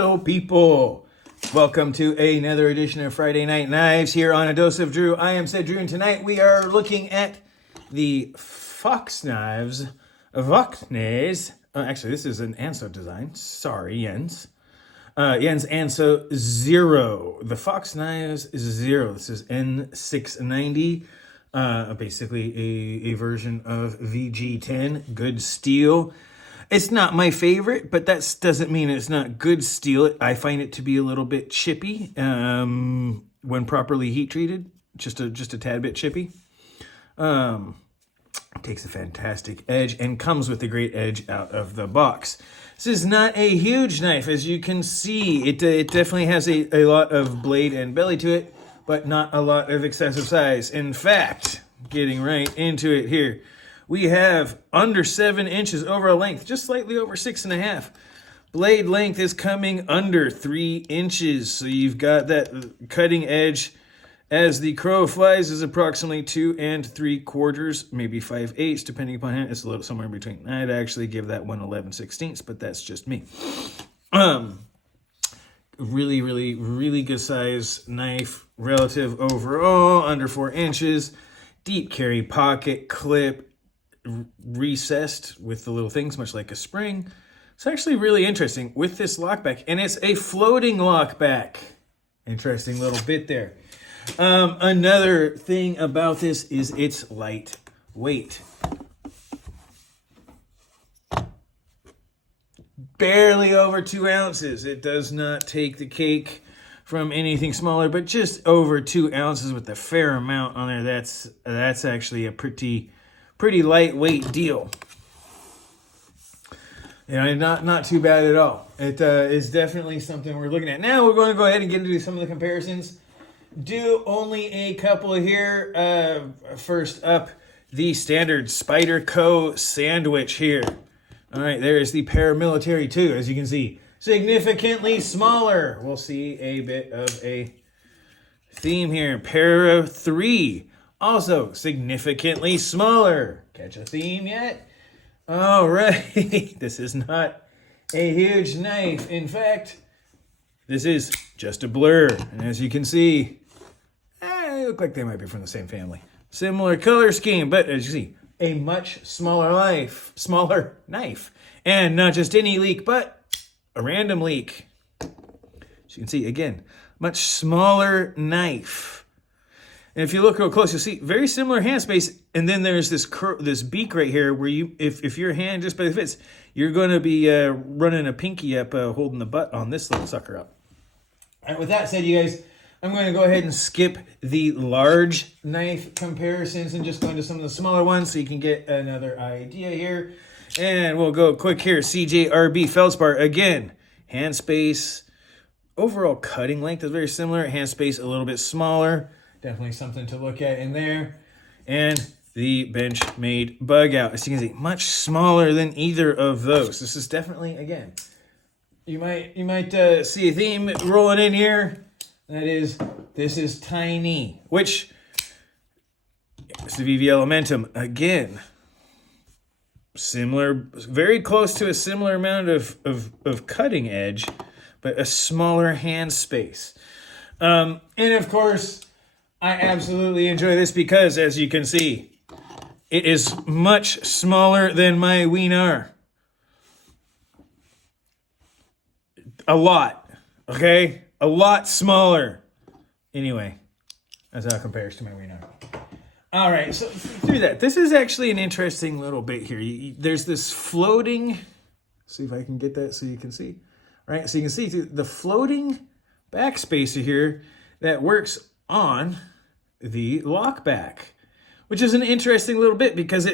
Hello, people. Welcome to another edition of Friday Night Knives here on A Dose of Drew. I am said Drew, and tonight we are looking at the Fox Knives Voxnes. Actually, this is an Anso design. Sorry, Jens. Jens Anso Zero. The Fox Knives Zero. This is N690. Basically a version of VG10. Good steel. It's not my favorite, but that doesn't mean it's not good steel. I find it to be a little bit chippy when properly heat treated. Just a tad bit chippy. Takes a fantastic edge and comes with a great edge out of the box. This is not a huge knife, as you can see. It definitely has a lot of blade and belly to it, but not a lot of excessive size. In fact, getting right into it here, we have under 7 inches over a length, just slightly over 6.5. Blade length is coming under 3 inches. So you've got that cutting edge as the crow flies is approximately 2 3/4, maybe 5/8, depending upon it. It's a little somewhere in between. I'd actually give that one 11/16, but that's just me. Really good size knife, relative overall, under 4 inches. Deep carry pocket, clip, recessed with the little things, much like a spring. It's actually really interesting with this lockback, and it's a floating lockback. Interesting little bit there. Another thing about this is its lightweight. Barely over 2 ounces. It does not take the cake from anything smaller, but just over 2 ounces with a fair amount on there. That's actually a pretty lightweight deal. You know, not too bad at all. It is definitely something we're looking at. Now we're going to go ahead and get into some of the comparisons. Do only a couple here. First up, the standard Spyderco sandwich here. All right, there is the Paramilitary 2, as you can see. Significantly smaller. We'll see a bit of a theme here. Para 3. Also, significantly smaller. Catch a theme yet? All right. This is not a huge knife. In fact, this is just a blur. And as you can see, they look like they might be from the same family. Similar color scheme, but as you see, a much smaller knife. And not just any leak, but a random leak. As you can see, again, much smaller knife. And if you look real close, you'll see very similar hand space. And then there's this beak right here where if your hand just barely fits, you're going to be running a pinky up, holding the butt on this little sucker up. All right, with that said, you guys, I'm going to go ahead and skip the large knife comparisons and just go into some of the smaller ones so you can get another idea here. And we'll go quick here. CJRB Feldspar, again, hand space, overall cutting length is very similar. Hand space a little bit smaller. Definitely something to look at in there. And the Benchmade Bug Out. As you can see, much smaller than either of those. This is definitely, again, you might see a theme rolling in here. That is, this is tiny, which is the VV Elementum. Again, similar, very close to a similar amount of cutting edge, but a smaller hand space. And of course, I absolutely enjoy this because, as you can see, it is much smaller than my Wiener. A lot, okay? A lot smaller. Anyway, that's how it compares to my Wiener. All right, so through that, this is actually an interesting little bit here. There's this floating, see if I can get that so you can see. All right, so you can see the floating backspacer here that works on the lockback, which is an interesting little bit because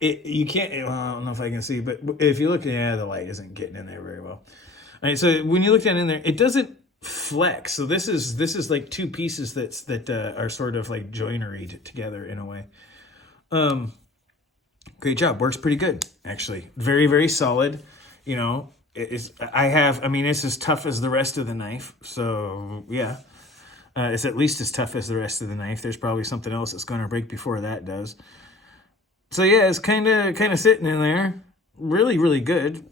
you can't, well, I don't know if I can see, but if you look, the light isn't getting in there very well. All right, so when you look down in there, it doesn't flex. So this is like two pieces that are sort of like joineried together in a way. Great job, works pretty good actually. Very solid. You know, it's as tough as the rest of the knife. So yeah. It's at least as tough as the rest of the knife. There's probably something else that's going to break before that does. So yeah, it's kind of sitting in there. Really good.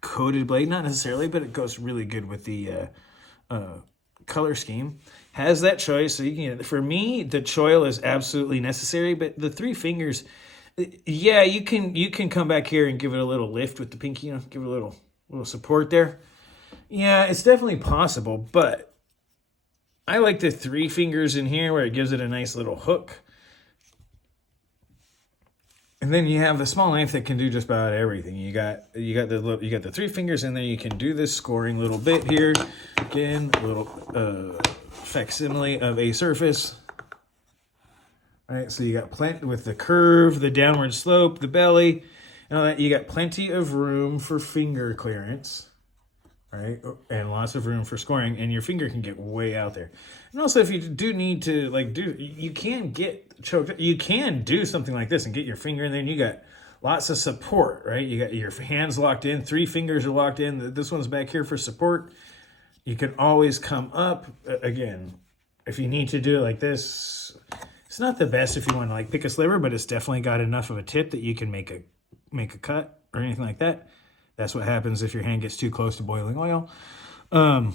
coated blade, not necessarily, but it goes really good with the color scheme. Has that choice, so you can. For me, the choil is absolutely necessary, but the 3 fingers, yeah, you can come back here and give it a little lift with the pinky, give it a little support there. Yeah, it's definitely possible, but I like the 3 fingers in here where it gives it a nice little hook. And then you have the small knife that can do just about everything. You got the 3 fingers, and then you can do this scoring little bit here. Again, a little facsimile of a surface. All right, so you got plenty with the curve, the downward slope, the belly, and all that. You got plenty of room for finger clearance, right? And lots of room for scoring, and your finger can get way out there. And also, if you do need to you can get choked. You can do something like this and get your finger in there, and you got lots of support, right? You got your hands locked in, 3 fingers are locked in. This one's back here for support. You can always come up again if you need to do it like this. It's not the best if you want to pick a sliver, but it's definitely got enough of a tip that you can make a cut or anything like that. That's what happens if your hand gets too close to boiling oil. And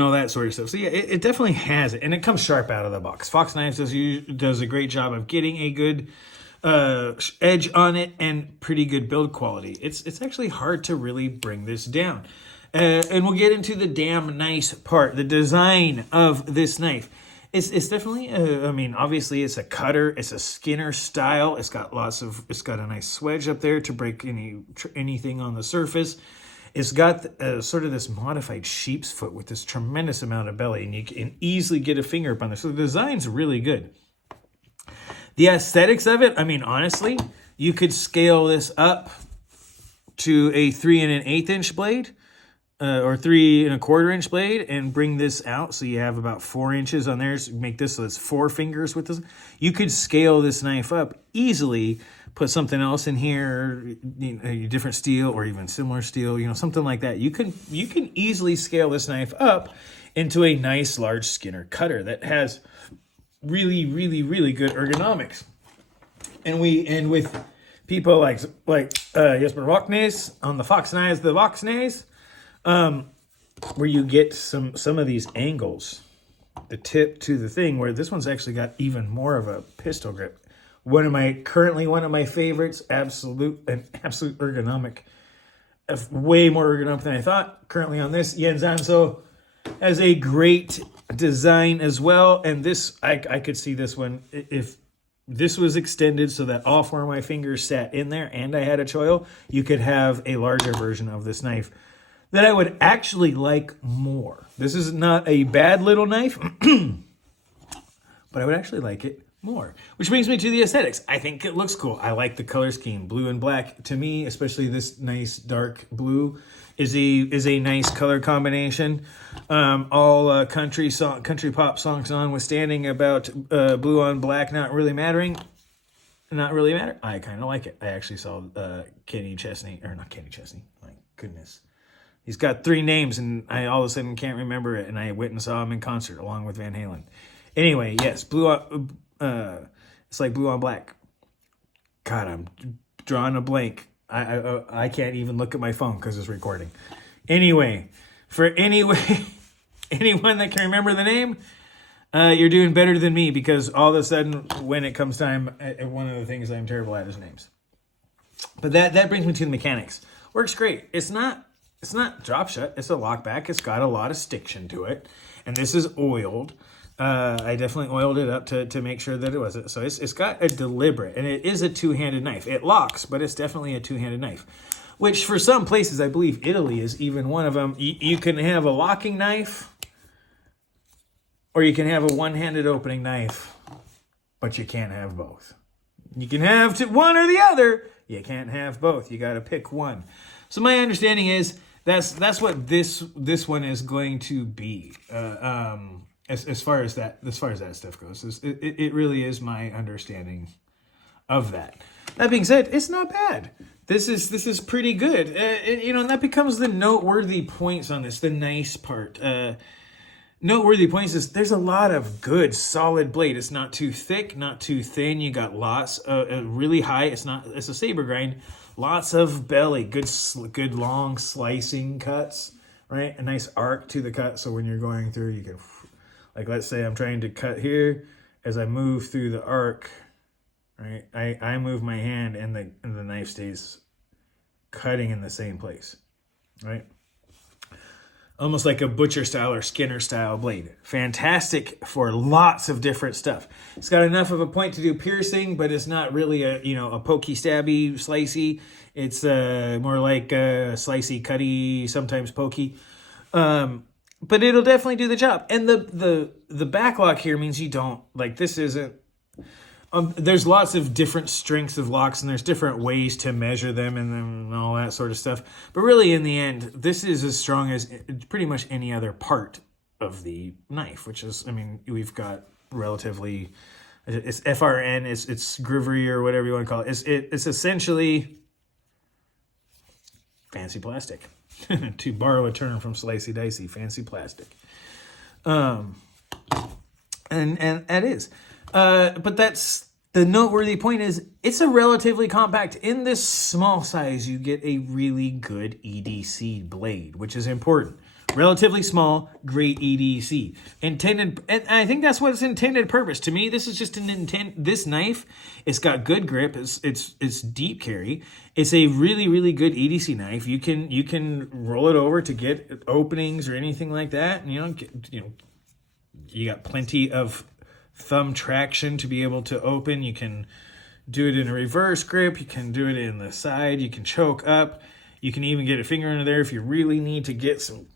all that sort of stuff. So yeah, it definitely has it, and it comes sharp out of the box. Fox Knives does a great job of getting a good edge on it and pretty good build quality. It's actually hard to really bring this down. And we'll get into the damn nice part, the design of this knife. It's definitely, obviously it's a cutter, it's a Skinner style. It's got a nice swedge up there to break anything on the surface. It's got sort of this modified sheep's foot with this tremendous amount of belly, and you can easily get a finger up on there. So the design's really good. The aesthetics of it, honestly, you could scale this up to a 3 1/8 inch blade. Or 3 1/4 inch blade, and bring this out so you have about 4 inches on there. So make this so it's 4 fingers with this. You could scale this knife up easily, put something else in here, a different steel or even similar steel, something like that. You can easily scale this knife up into a nice large Skinner cutter that has really, really, really good ergonomics. And with people like Jesper Voxnes on the Fox Knives, where you get some of these angles, the tip to the thing, where this one's actually got even more of a pistol grip. One of my favorites, absolute ergonomic, way more ergonomic than I thought. Currently on this, Jens Anso has a great design as well, and this I could see this one if this was extended so that all 4 of my fingers sat in there and I had a choil. You could have a larger version of this knife that I would actually like more. This is not a bad little knife, but I would actually like it more. Which brings me to the aesthetics. I think it looks cool. I like the color scheme. Blue and black, to me, especially this nice dark blue, is a nice color combination. All country pop songs notwithstanding about blue on black not really matter. I kind of like it. I actually saw Kenny Chesney, or not Kenny Chesney, my goodness. He's got 3 names, and I all of a sudden can't remember it, and I went and saw him in concert along with Van Halen. Anyway, yes, it's like blue on black. God, I'm drawing a blank. I can't even look at my phone because it's recording. Anyway, anyone that can remember the name, you're doing better than me, because all of a sudden, when it comes time, one of the things I'm terrible at is names. But that brings me to the mechanics. Works great. It's not drop shut. It's a lockback. It's got a lot of stiction to it. And this is oiled. I definitely oiled it up to make sure that it wasn't. So it's got a deliberate, and it is a 2-handed knife. It locks, but it's definitely a 2-handed knife. Which for some places, I believe Italy is even one of them. You can have a locking knife, or you can have a one-handed opening knife, but you can't have both. You can have one or the other. You can't have both. You got to pick one. So my understanding is that's what this one is going to be. As far as that stuff goes, it really is my understanding of that. That being said, it's not bad. This is pretty good. And that becomes the noteworthy points on this. The nice part. Noteworthy points is there's a lot of good solid blade. It's not too thick, not too thin. You got lots really high. It's a saber grind. lots of belly, good long slicing cuts, right? A nice arc to the cut, so when you're going through, you can, like, let's say I'm trying to cut here. As I move through the arc, right, I move my hand and the knife stays cutting in the same place, right? Almost like a butcher style or Skinner style blade. Fantastic for lots of different stuff. It's got enough of a point to do piercing, but it's not really a pokey, stabby, slicey. It's more like slicey, cutty, sometimes pokey. But it'll definitely do the job. And the backlock here means you don't, like, this isn't, there's lots of different strengths of locks, and there's different ways to measure them and all that sort of stuff. But really, in the end, this is as strong as pretty much any other part of the knife, which is, I mean, we've got relatively, it's FRN, it's groovery or whatever you want to call it. It's essentially fancy plastic, to borrow a term from Slicey Dicey, fancy plastic. And that is. But that's the noteworthy point is it's a relatively compact. In this small size, you get a really good EDC blade, which is important. Relatively small, great EDC. Intended, and I think that's what its intended purpose. To me, this is just an intent. This knife, it's got good grip. It's deep carry. It's a really, really good EDC knife. You can roll it over to get openings or anything like that. And, you got plenty of thumb traction to be able to open. You can do it in a reverse grip. You can do it in the side. You can choke up. You can even get a finger under there if you really need to get some.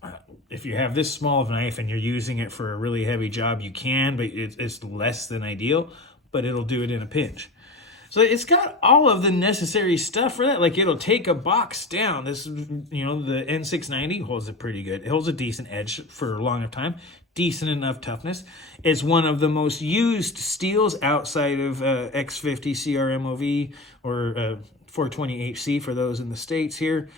If you have this small of a knife and you're using it for a really heavy job, you can, but it's less than ideal, but it'll do it in a pinch. So it's got all of the necessary stuff for that. Like, it'll take a box down. This, the N690 holds it pretty good. It holds a decent edge for a long enough time. Decent enough toughness. It's one of the most used steels outside of X50 CRMOV or 420HC for those in the States here.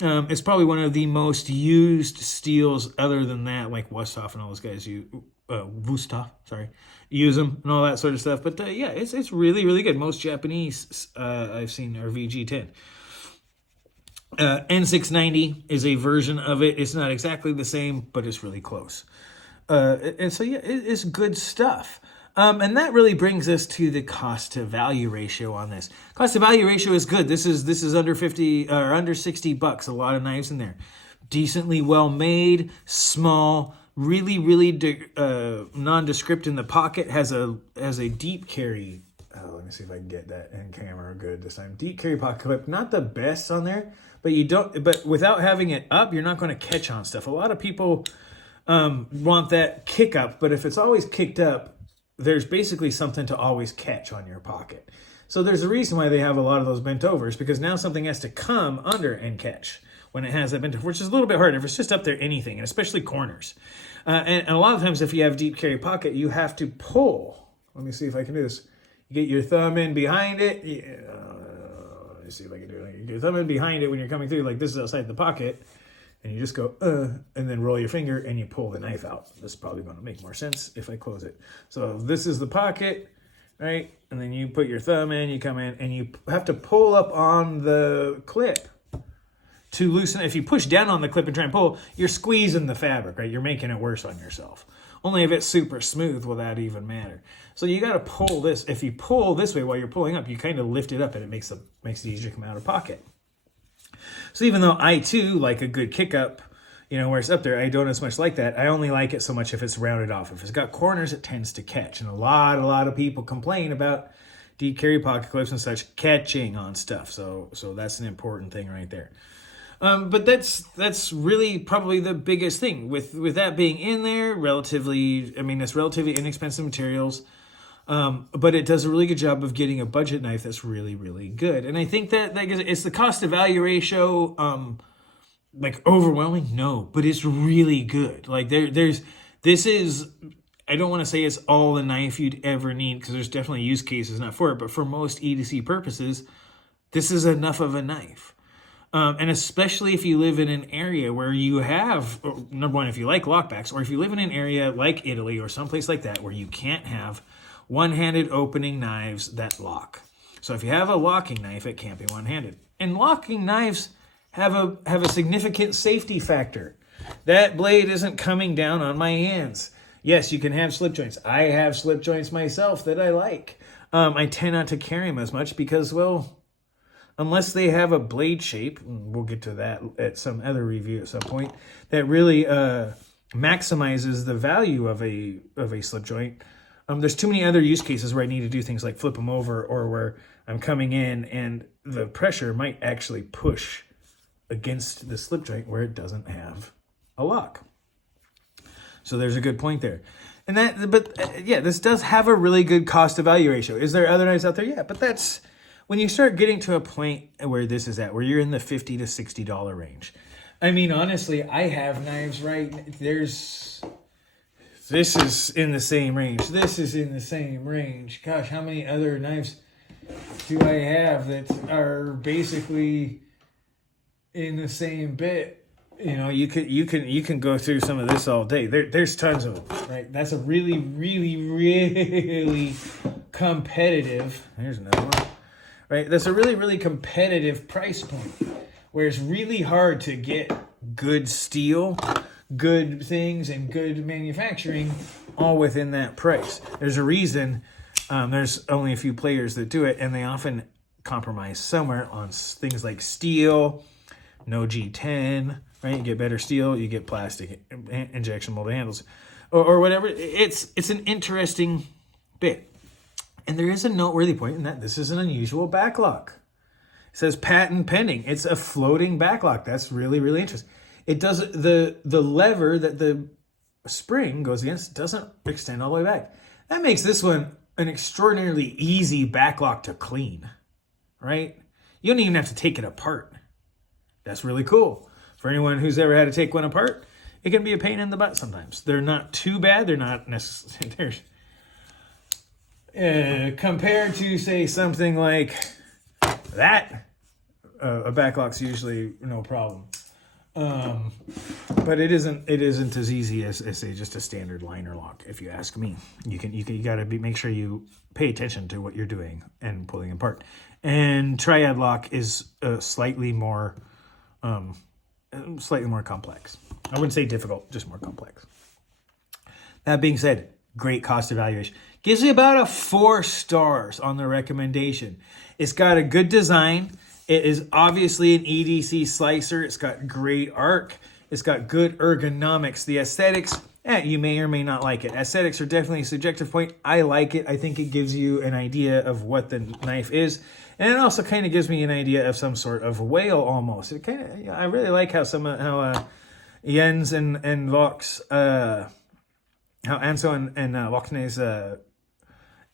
It's probably one of the most used steels other than that, like Wusthof and all those guys use them and all that sort of stuff. But it's really, really good. Most Japanese I've seen are VG10. N690 is a version of it. It's not exactly the same, but it's really close. And so, it's good stuff. And that really brings us to the cost to value ratio on this. Cost to value ratio is good. This is under 50 or under $60. A lot of knives in there. Decently well made, small, really, really nondescript in the pocket. Has a deep carry. Let me see if I can get that in camera good this time. Deep carry pocket clip. Not the best on there, but but without having it up, you're not going to catch on stuff. A lot of people want that kick up, but if it's always kicked up, there's basically something to always catch on your pocket. So there's a reason why they have a lot of those bent overs, because now something has to come under and catch when it has that bent over, which is a little bit harder. If it's just up there, anything, and especially corners. And a lot of times if you have deep carry pocket, you have to pull. Let me see if I can do this. You get your thumb in behind it. Let me see if I can do it. You get your thumb in behind it when you're coming through, like this is outside the pocket. And you just go, and then roll your finger and you pull the knife out. This is probably going to make more sense if I close it. So this is the pocket, right? And then you put your thumb in, you come in, and you have to pull up on the clip to loosen it. If you push down on the clip and try and pull, you're squeezing the fabric, right? You're making it worse on yourself. Only if it's super smooth will that even matter. So you got to pull this. If you pull this way while you're pulling up, you kind of lift it up and it makes it easier to come out of pocket. So even though I too like a good kick up, where it's up there, I don't as much like that. I only like it so much if it's rounded off. If it's got corners, it tends to catch. And a lot of people complain about deep carry pocket clips and such catching on stuff. So that's an important thing right there. But that's really probably the biggest thing with that being in there. It's relatively inexpensive materials. But it does a really good job of getting a budget knife that's really, really good. And I think that it's the cost to value ratio, overwhelming? No, but it's really good. Like this is, I don't want to say it's all the knife you'd ever need, because there's definitely use cases not for it, but for most EDC purposes, this is enough of a knife. And especially if you live in an area where you have, number one, if you like lockbacks, or if you live in an area like Italy or someplace like that where you can't have one-handed opening knives that lock. So if you have a locking knife, it can't be one-handed. And locking knives have a significant safety factor. That blade isn't coming down on my hands. Yes, you can have slip joints. I have slip joints myself that I like. I tend not to carry them as much because, well, unless they have a blade shape, and we'll get to that at some other review at some point, that really maximizes the value of a slip joint. There's too many other use cases where I need to do things like flip them over, or where I'm coming in and the pressure might actually push against the slip joint where it doesn't have a lock. So there's a good point there. And this does have a really good cost to value ratio. Is there other knives out there? Yeah, but that's when you start getting to a point where this is at, where you're in the $50 to $60 range. I mean, honestly, I have knives this is in the same range. This is in the same range. Gosh, how many other knives do I have that are basically in the same bit? You know, you can go through some of this all day. There's tons of them, right? That's a really, really, really competitive. Here's another one, right? That's a really, really competitive price point, where it's really hard to get good steel, good things, and good manufacturing all within that price. There's a reason there's only a few players that do it, and they often compromise somewhere on things like steel, no G10, right? You get better steel, you get plastic injection molded handles, or whatever. It's an interesting bit. And there is a noteworthy point in that this is an unusual backlock. It says patent pending. It's a floating backlock. That's really, really interesting. It doesn't, the lever that the spring goes against doesn't extend all the way back. That makes this one an extraordinarily easy backlock to clean, right? You don't even have to take it apart. That's really cool. For anyone who's ever had to take one apart, it can be a pain in the butt sometimes. They're not too bad. They're not necessarily, compared to, say, something like that, a backlock's usually no problem. But it isn't as easy as say just a standard liner lock. If you ask me, you gotta make sure you pay attention to what you're doing and pulling apart. And triad lock is slightly more complex. I wouldn't say difficult, just more complex. That being said, great cost evaluation. Gives me about a 4 stars on the recommendation. It's got a good design. It is obviously an EDC slicer. It's got great arc. It's got good ergonomics. The aesthetics, you may or may not like it. Aesthetics are definitely a subjective point. I like it. I think it gives you an idea of what the knife is. And it also kind of gives me an idea of some sort of whale almost. It kind of, I really like how Jens and Vox, how Anso and Voxnes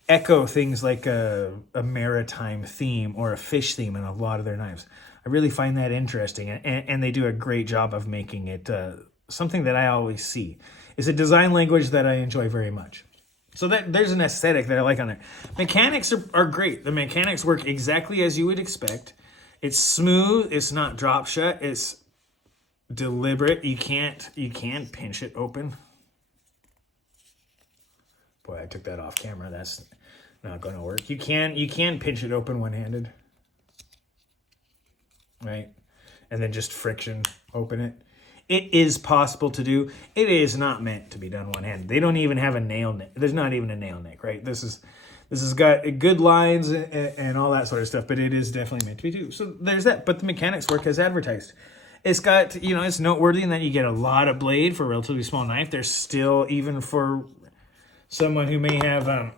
echo things like a maritime theme or a fish theme in a lot of their knives. I really find that interesting, and they do a great job of making it something that I always see. It's a design language that I enjoy very much. So there's an aesthetic that I like on there. Mechanics are great. The mechanics work exactly as you would expect. It's smooth. It's not drop shut. It's deliberate. You can pinch it open. Boy, I took that off camera. That's not going to work. You can pinch it open one-handed, right? And then just friction open it. It is possible to do. It is not meant to be done one-handed. They don't even have a nail neck. There's not even a nail neck, right? This has got good lines and all that sort of stuff, but it is definitely meant to be too. So there's that. But the mechanics work as advertised. It's got, it's noteworthy in that you get a lot of blade for a relatively small knife. There's still, even for someone who may have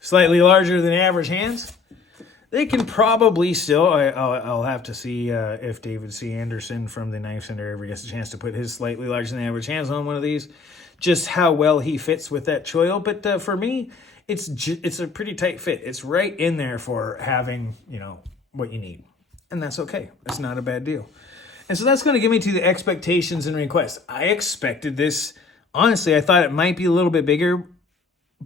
slightly larger than average hands, they can probably still, I'll have to see if David C. Anderson from the Knife Center ever gets a chance to put his slightly larger than average hands on one of these, just how well he fits with that choil. But for me, it's a pretty tight fit. It's right in there for having, what you need. And that's okay. It's not a bad deal. And so that's going to get me to the expectations and requests. I expected this, honestly, I thought it might be a little bit bigger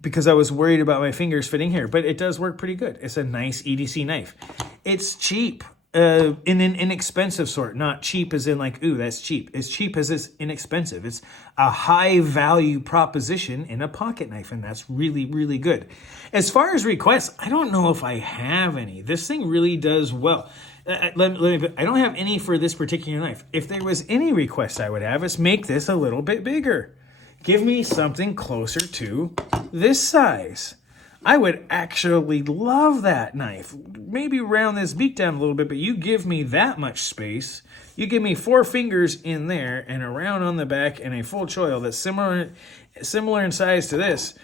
because I was worried about my fingers fitting here, but it does work pretty good. It's a nice EDC knife. It's cheap. in an inexpensive sort, not cheap as in like, ooh, that's cheap. As cheap as it's inexpensive. It's a high value proposition in a pocket knife, and that's really, really good. As far as requests, I don't know if I have any. This thing really does well. I don't have any for this particular knife. If there was any request I would have, is make this a little bit bigger. Give me something closer to this size. I would actually love that knife. Maybe round this beak down a little bit, but you give me that much space. You give me 4 fingers in there and a round on the back and a full choil that's similar in size to this.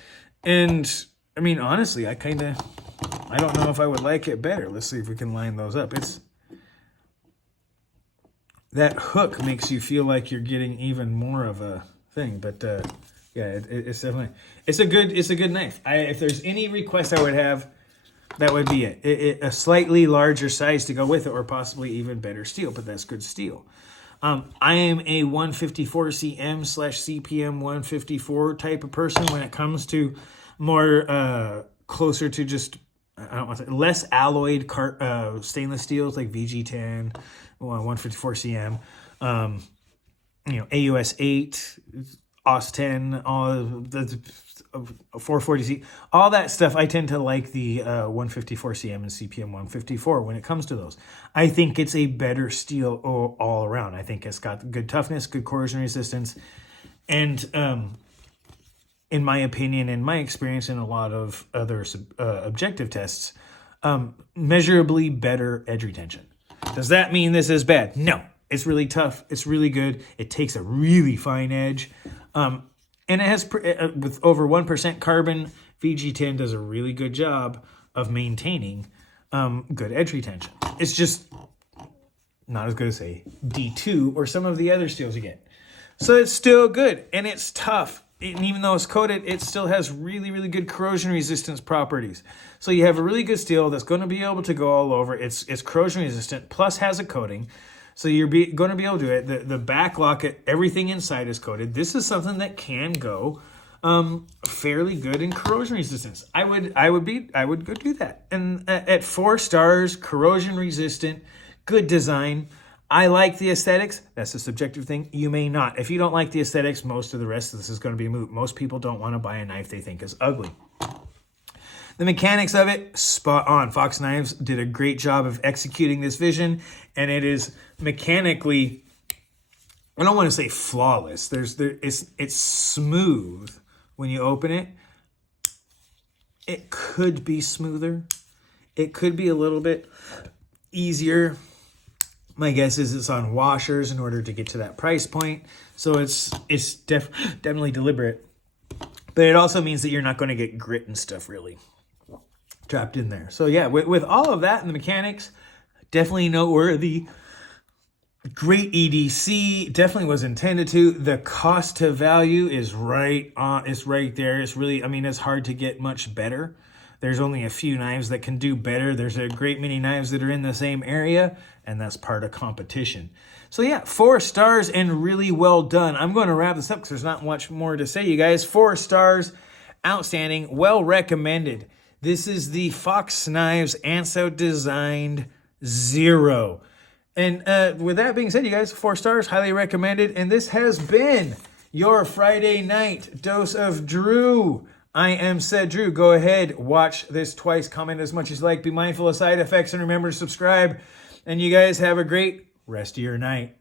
And I mean, honestly, I don't know if I would like it better. Let's see if we can line those up. That hook makes you feel like you're getting even more of a thing, but yeah, it's definitely it's a good knife. If there's any request I would have, that would be it. A slightly larger size to go with it, or possibly even better steel, but that's good steel. I am a 154 cm/CPM 154 type of person when it comes to more closer to just, I don't want to say, less alloyed stainless steels like VG10, 154 cm, AUS 8, AUS 10, all the 440C, all that stuff. I tend to like the 154 cm and CPM 154 when it comes to those. I think it's a better steel all around. I think it's got good toughness, good corrosion resistance, and in my opinion, in my experience, in a lot of other objective tests, measurably better edge retention. Does that mean this is bad? No. It's really tough. It's really good. It takes a really fine edge. And it has, with over 1% carbon, VG10 does a really good job of maintaining good edge retention. It's just not as good as, say, D2 or some of the other steels you get. So it's still good, and it's tough. And even though it's coated, it still has really, really good corrosion resistance properties. So you have a really good steel that's going to be able to go all over. It's corrosion resistant, plus has a coating. So you're going to be able to do it. The back locket, everything inside is coated. This is something that can go fairly good in corrosion resistance. I would go do that. And at 4 stars, corrosion resistant, good design. I like the aesthetics. That's a subjective thing. You may not. If you don't like the aesthetics, most of the rest of this is going to be moot. Most people don't want to buy a knife they think is ugly. The mechanics of it, spot on. Fox Knives did a great job of executing this vision, and it is mechanically, I don't want to say flawless. It's smooth when you open it. It could be smoother. It could be a little bit easier. My guess is it's on washers in order to get to that price point. So it's definitely deliberate. But it also means that you're not going to get grit and stuff really trapped in there. So yeah, with all of that and the mechanics, definitely noteworthy. Great EDC, definitely was intended to. The cost to value is right on. It's right there. It's really, I mean, it's hard to get much better. There's only a few knives that can do better. There's a great many knives that are in the same area, and that's part of competition. So yeah, 4 stars and really well done. I'm going to wrap this up because there's not much more to say, you guys. 4 stars, outstanding, well recommended. This is the Fox Knives Anso designed 0. And with that being said, you guys, 4 stars, highly recommended. And this has been your Friday night dose of Drew. I am said Drew. Go ahead, watch this twice, comment as much as you like, be mindful of side effects, and remember to subscribe. And you guys have a great rest of your night.